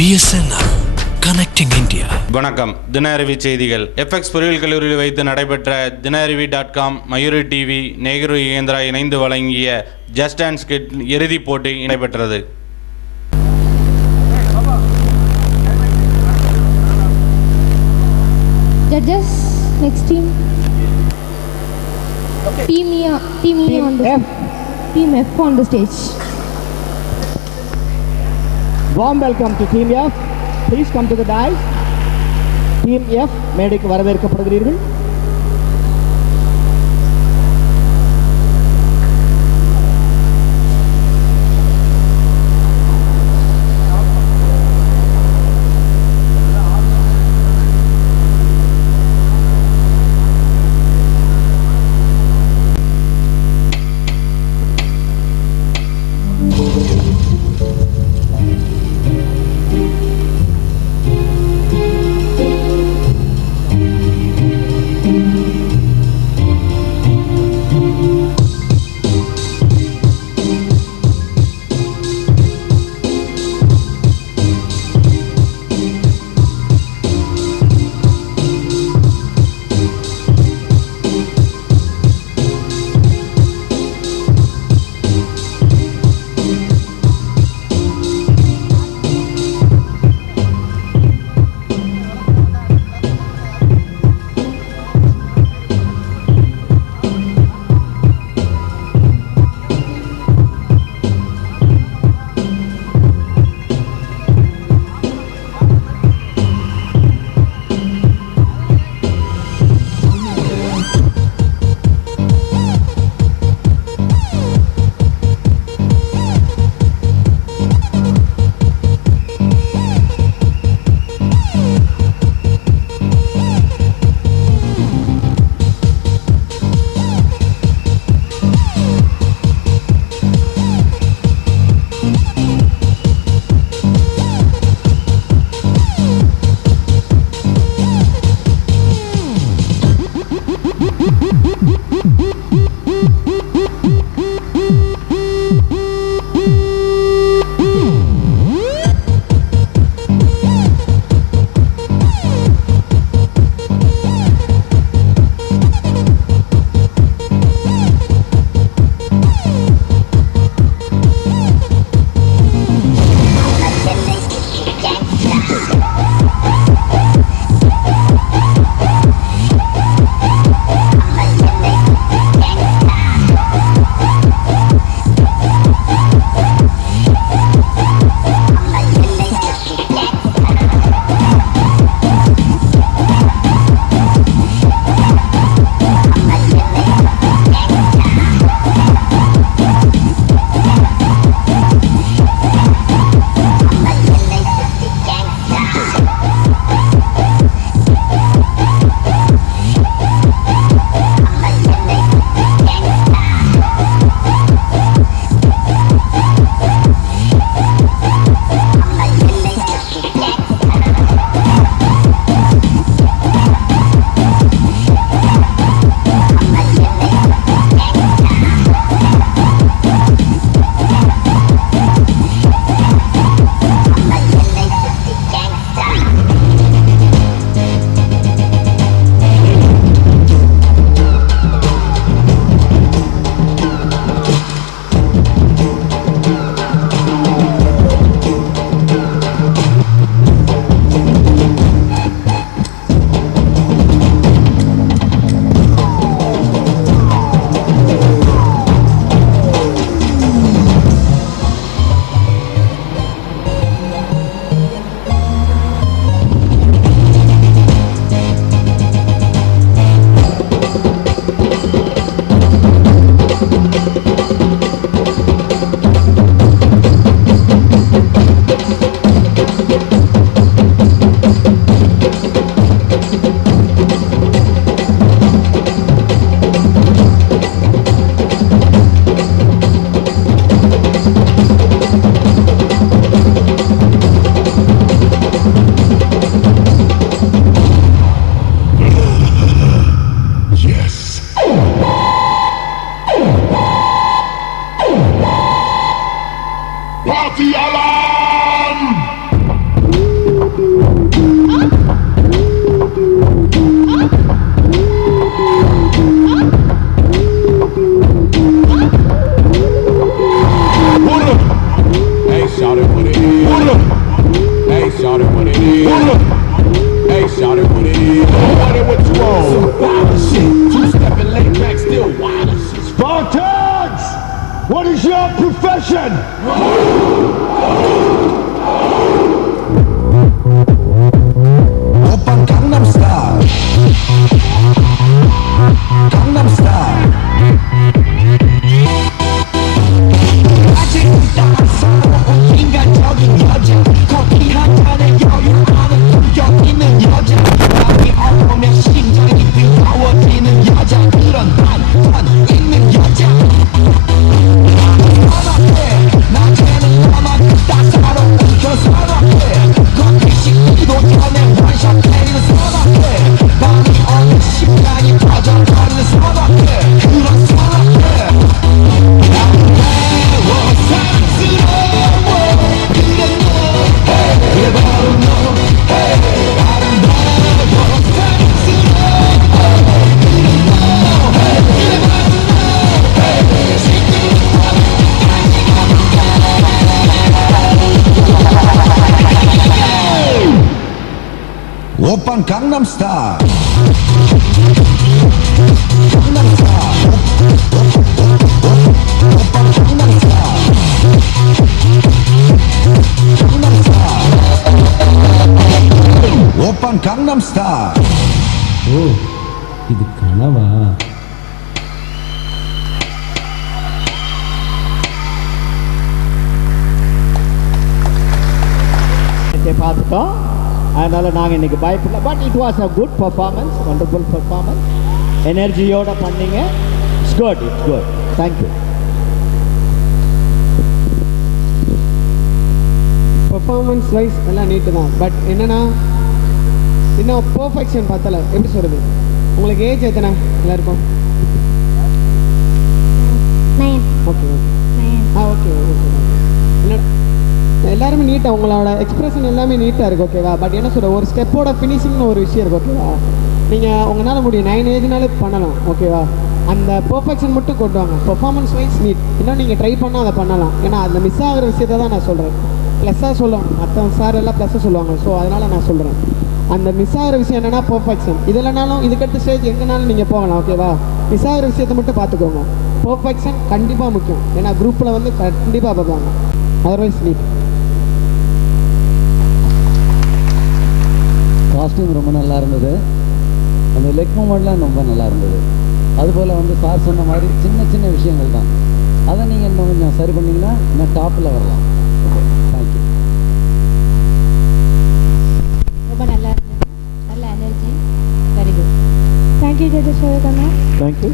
BSNL Connecting India. வணக்கம். தின அறிவி செய்திகள். FX பொறியியல் கல்லூரியில் வைத்து நடைபெற்ற தினஅறிவி.com, மயூரி டிவி, நேரு இயந்திரா இணைந்து வழங்கிய ஜஸ்ட் டான்ஸ் கிட் இறுதிப் போட்டி நடைபெற்றது. Judges, next team. Team F on the stage. Warm welcome to Team F. Please come to the dais. Team F மேடைக்கு வரவேற்கப்படுகிறீர்கள். your profession. Open Gangnam Style. Gangnam Style. 아직 따라서 인간적인 여자 커피 한 잔에 여유하는 품격 있는 여자 밤이 오면 심장이 뜨거워지는 여자 그런 반전 있는 여자 선악해 낮에는 너만 따사로운 그 선악해 커피 식기도 전에 원샷 때리는 선악해 밤이 오면 심장이 터져버리는 선악해 그런 선악해 오빤 강남 스타일. 강남 스타일. 오빤 강남 스타일. 강남 스타일. 오빤 강남 스타일. ஓ இது கனவா? பார்த்துட்டோம், அதனால நாங்கள் இன்னைக்கு பயப்படல. But it was a good performance, wonderful performance. எனர்ஜியோட பண்ணீங்க. It's good, it's good. Thank you. Performance wise எல்லாம் நீட்டு தான். பட் என்னென்னா இன்னும் பர்ஃபெக்ஷன் பத்தலை. எப்படி சொல்கிறது? உங்களுக்கு ஏஜ் எத்தனை எல்லாருக்கும்? Okay okay okay okay. இல்லை எல்லாருமே நீட்டாக உங்களோட எக்ஸ்பிரஷன் எல்லாமே நீட்டாக இருக்குது, ஓகேவா? பட் என்ன சொல்கிற, ஒரு ஸ்டெப்போட ஃபினிஷிங்னு ஒரு விஷயம் இருக்குது, ஓகேவா? நீங்கள் உங்களால் முடியும் 9 ஏஜ்னாலே பண்ணலாம், ஓகேவா? அந்த பர்ஃபெக்ஷன் மட்டும் கொண்டு வாங்க. பர்ஃபார்மன்ஸ் வைஸ் நீட் இன்னும் நீங்கள் ட்ரை பண்ணால் அதை பண்ணலாம். ஏன்னா அதில் மிஸ் ஆகிற விஷயத்தை தான் நான் சொல்கிறேன். ப்ளஸ்ஸாக சொல்லணும், மற்ற சார் எல்லாம் ப்ளஸ்ஸாக சொல்லுவாங்க. ஸோ அதனால் நான் சொல்கிறேன், அந்த மிஸ் ஆகிற விஷயம் என்னென்னா பர்ஃபெக்ஷன். இதுலனாலும் இதுக்கடுத்த ஸ்டேஜ் எங்கேனாலும் நீங்கள் போகலாம், ஓகேவா? மிஸ் ஆகிற விஷயத்தை மட்டும் பார்த்துக்கோங்க. பர்ஃபெக்ஷன் கண்டிப்பாக முக்கியம். ஏன்னா குரூப்பில் வந்து கண்டிப்பாக பார்ப்பாங்க. Otherwise NEET. காஸ்டியூம் ரொம்ப நல்லா இருந்தது. அந்த லெக் மூமெண்ட்லாம் ரொம்ப நல்லா இருந்தது. அதுபோல் வந்து சார் சொன்ன மாதிரி சின்ன சின்ன விஷயங்கள் தான். அதை நீங்கள் இன்னும் கொஞ்சம் சரி பண்ணிங்கன்னா இன்னும் டாப்பில் வரலாம். Okay, thank you. ரொம்ப நல்லா இருந்தது, நல்ல energy, very good. Thank you judges for your comment. Thank you.